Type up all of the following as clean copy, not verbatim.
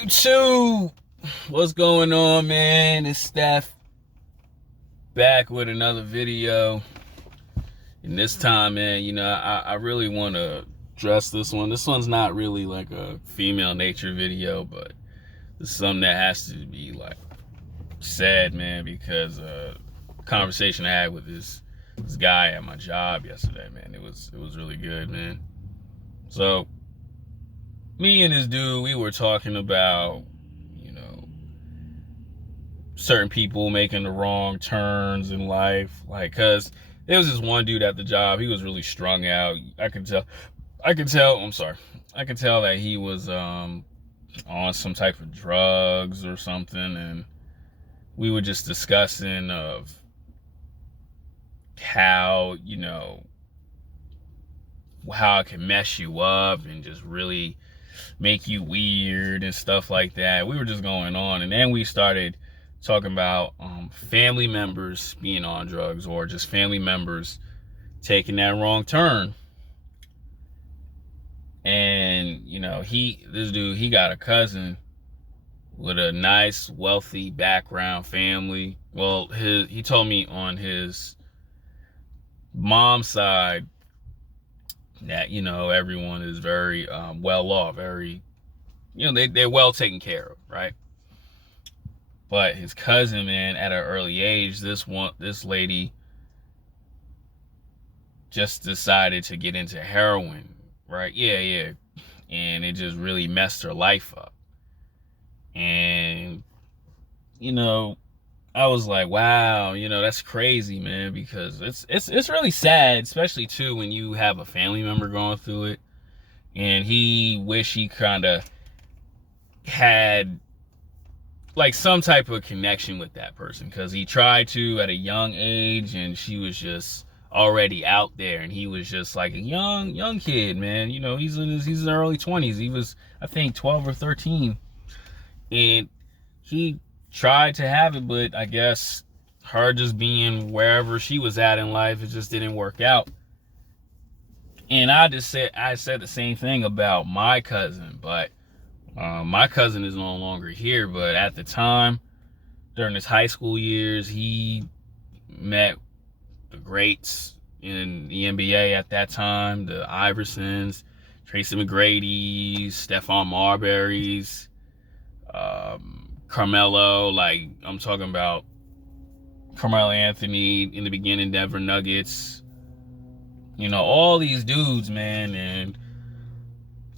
YouTube, what's going on, man? It's Steph back with another video. And this time, man, I really want to address this one. This one's not really like a female nature video, but it's something that has to be like said, man, because conversation I had with this guy at my job yesterday, man. It was really good, man. So me and this dude, we were talking about, certain people making the wrong turns in life. Like, cause there was this one dude at the job, he was really strung out. I could tell, I'm sorry. I could tell that he was on some type of drugs or something. And we were just discussing of how, how it can mess you up and just really make you weird and stuff like that. We were just going on, and then we started talking about family members being on drugs, or just family members taking that wrong turn. And this dude, he got a cousin with a nice, wealthy background, family. Well, he told me on his mom's side that everyone is very well off, very they're well taken care of, right? But his cousin, man, at an early age, this lady just decided to get into heroin, right? Yeah. And it just really messed her life up. And, I was like, wow, that's crazy, man, because it's really sad, especially too when you have a family member going through it. And he wish he kind of had like some type of connection with that person, because he tried to at a young age, and she was just already out there, and he was just like a young kid, man. He's in his early 20s. He was, I think, 12 or 13, and he tried to have it, but I guess her just being wherever she was at in life, it just didn't work out. And I said the same thing about my cousin, but my cousin is no longer here. But at the time, during his high school years, he met the greats in the NBA at that time, the Iversons, Tracy McGrady's, Stephon Marbury's, Carmelo. Like, I'm talking about Carmelo Anthony in the beginning, Denver Nuggets. All these dudes, man. And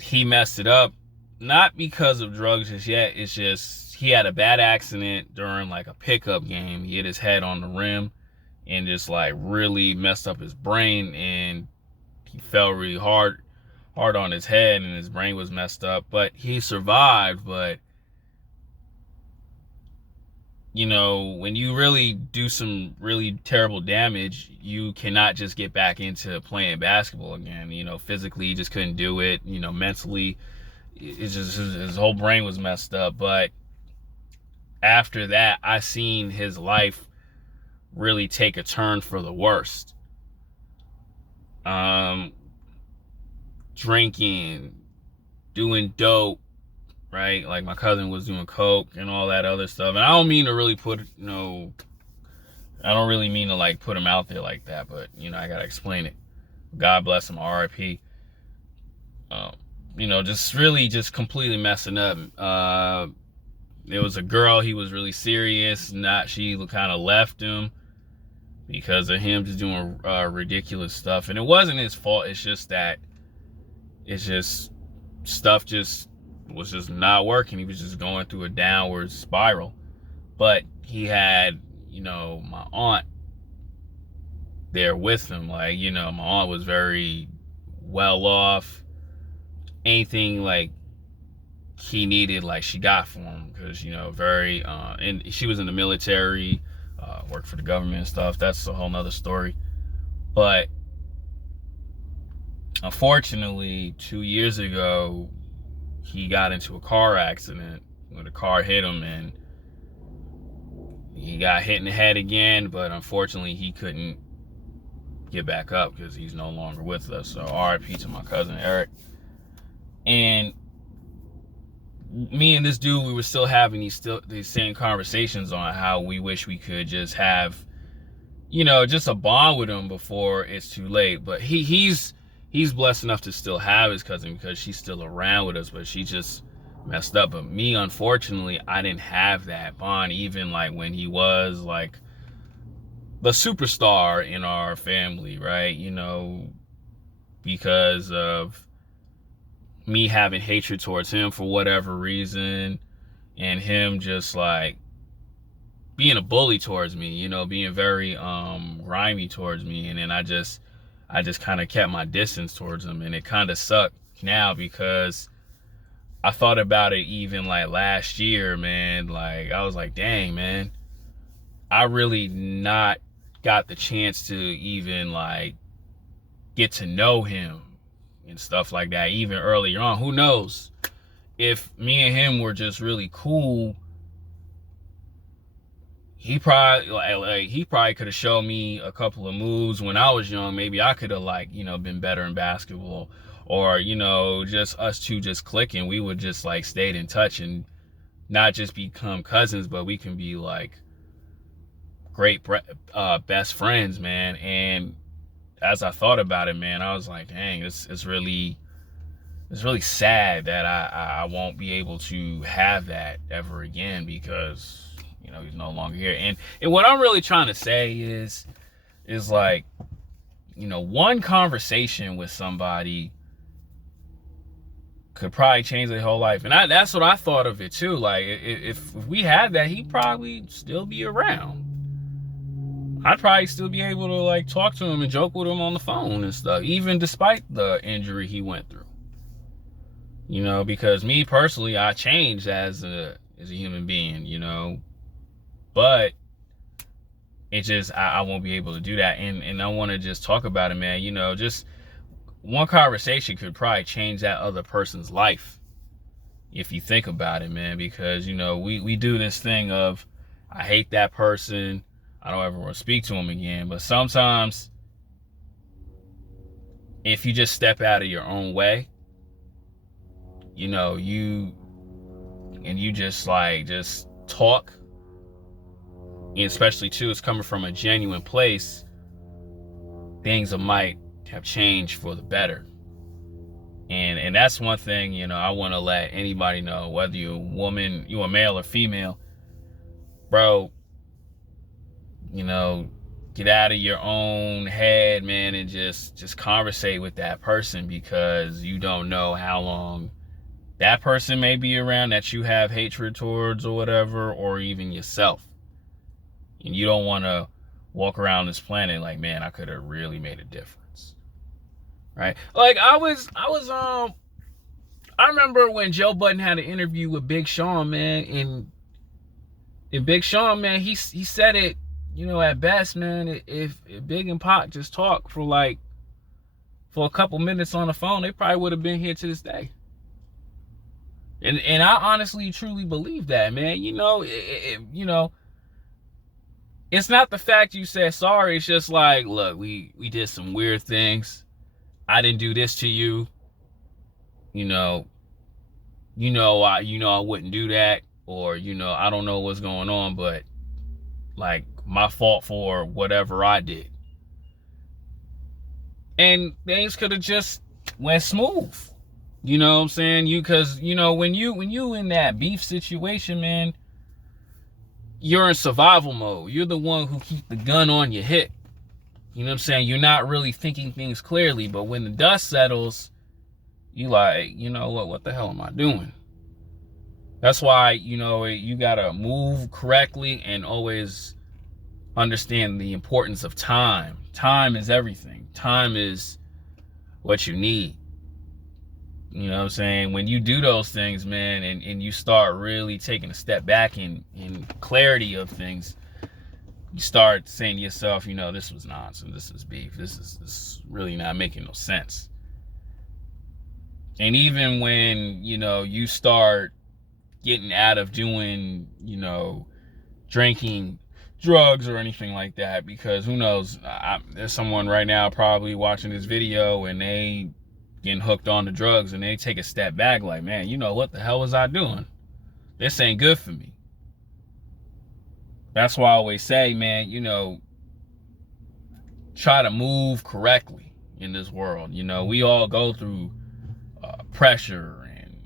he messed it up. Not because of drugs just yet. It's just he had a bad accident during like a pickup game. He hit his head on the rim and just like really messed up his brain, and he fell really hard on his head, and his brain was messed up. But he survived. But when you really do some really terrible damage, you cannot just get back into playing basketball again. Physically, he just couldn't do it. Mentally, it's just his whole brain was messed up. But after that, I seen his life really take a turn for the worst. Drinking, doing dope, right? Like, my cousin was doing coke and all that other stuff. And I don't mean to really put, I don't really mean to like put him out there like that, but I gotta explain it. God bless him, R.I.P. Just completely messing up. There was a girl he was really serious. She kind of left him because of him just doing ridiculous stuff. And it wasn't his fault. It's just that stuff just was just not working. He was just going through a downward spiral. But he had, my aunt there with him. Like, my aunt was very well off. Anything like he needed, like, she got for him, because very and she was in the military, worked for the government and stuff. That's a whole nother story. But unfortunately, 2 years ago, he got into a car accident when the car hit him, and he got hit in the head again. But unfortunately, he couldn't get back up because he's no longer with us. So RIP to my cousin Eric. And me and this dude, we were still having these same conversations on how we wish we could just have, just a bond with him before it's too late. But he's blessed enough to still have his cousin because she's still around with us, but she just messed up. But me, unfortunately, I didn't have that bond, even like when he was like the superstar in our family, right? Because of me having hatred towards him for whatever reason, and him just like being a bully towards me, being very grimy towards me. And then I just kind of kept my distance towards him, and it kind of sucked now because I thought about it even like last year, man. Like I was like, dang, man, I really not got the chance to even like get to know him and stuff like that even earlier on. Who knows if me and him were just really cool, he probably could have shown me a couple of moves when I was young. Maybe I could have been better in basketball, or just us two just clicking. We would just like stayed in touch and not just become cousins, but we can be like great best friends, man. And as I thought about it, man, I was like, dang, it's really sad that I won't be able to have that ever again because he's no longer here. And what I'm really trying to say is like, one conversation with somebody could probably change their whole life. And that's what I thought of it too. Like if we had that, he'd probably still be around. I'd probably still be able to like talk to him and joke with him on the phone and stuff, even despite the injury he went through. Because me personally, I changed as a human being, but it just, I won't be able to do that. And I want to just talk about it, man. Just one conversation could probably change that other person's life if you think about it, man. Because, we do this thing of, I hate that person, I don't ever want to speak to him again. But sometimes if you just step out of your own way, you just talk, and especially too, it's coming from a genuine place, things might have changed for the better. And that's one thing, I want to let anybody know, whether you're a woman, you're a male or female, bro, get out of your own head, man, and just conversate with that person, because you don't know how long that person may be around that you have hatred towards or whatever, or even yourself. And you don't want to walk around this planet like, man, I could have really made a difference. Right? Like I remember when Joe Budden had an interview with Big Sean, man, and Big Sean, man, he said it, at best, man, if Big and Pac just talk for a couple minutes on the phone, they probably would have been here to this day. And I honestly, truly believe that, man. It's not the fact you said sorry. It's just like, look, we did some weird things. I didn't do this to you. I wouldn't do that, or I don't know what's going on, but like my fault for whatever I did. And things could have just went smooth. You know what I'm saying? Because when you in that beef situation, man, you're in survival mode. You're the one who keep the gun on your hip. You know what I'm saying? You're not really thinking things clearly. But when the dust settles, you like, what the hell am I doing? That's why, you gotta move correctly and always understand the importance of time. Time is everything. Time is what you need. You know what I'm saying? When you do those things, man, and you start really taking a step back in clarity of things, you start saying to yourself, this was nonsense, this is beef, this is really not making no sense. And even when, you start getting out of doing, drinking drugs or anything like that, because who knows, there's someone right now probably watching this video and they getting hooked on the drugs, and they take a step back like, man, you know, what the hell was I doing? This ain't good for me. That's why I always say, man, you know, try to move correctly in this world. You know, we all go through pressure and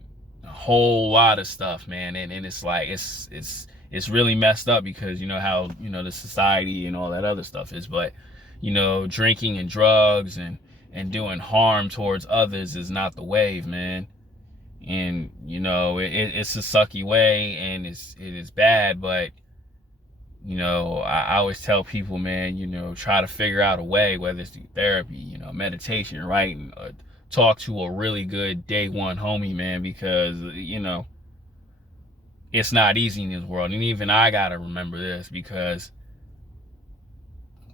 a whole lot of stuff, man. And it's like, it's really messed up because, you know, how, you know, the society and all that other stuff is. But, you know, drinking and drugs and doing harm towards others is not the wave, man. And, you know, it's a sucky way, and it is bad. But, you know, I always tell people, man, you know, try to figure out a way, whether it's through therapy, you know, meditation, writing, talk to a really good day one homie, man, because, you know, it's not easy in this world. And even I got to remember this, because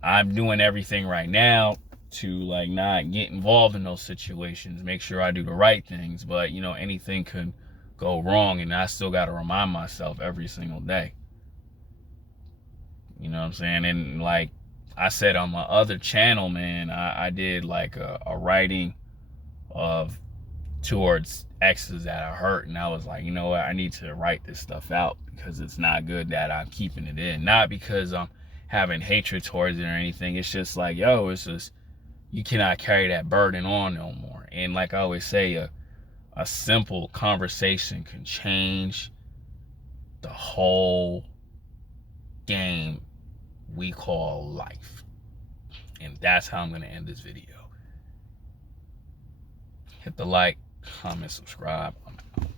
I'm doing everything right now to, like, not get involved in those situations, make sure I do the right things. But, you know, anything could go wrong, and I still got to remind myself every single day. You know what I'm saying? And like I said on my other channel, man, I did like a writing of towards exes that I hurt, and I was like, you know what, I need to write this stuff out, because it's not good that I'm keeping it in. Not because I'm having hatred towards it or anything. It's just like, yo, it's just, you cannot carry that burden on no more. And like I always say, a simple conversation can change the whole game we call life. And that's how I'm going to end this video. Hit the like, comment, subscribe. I'm out.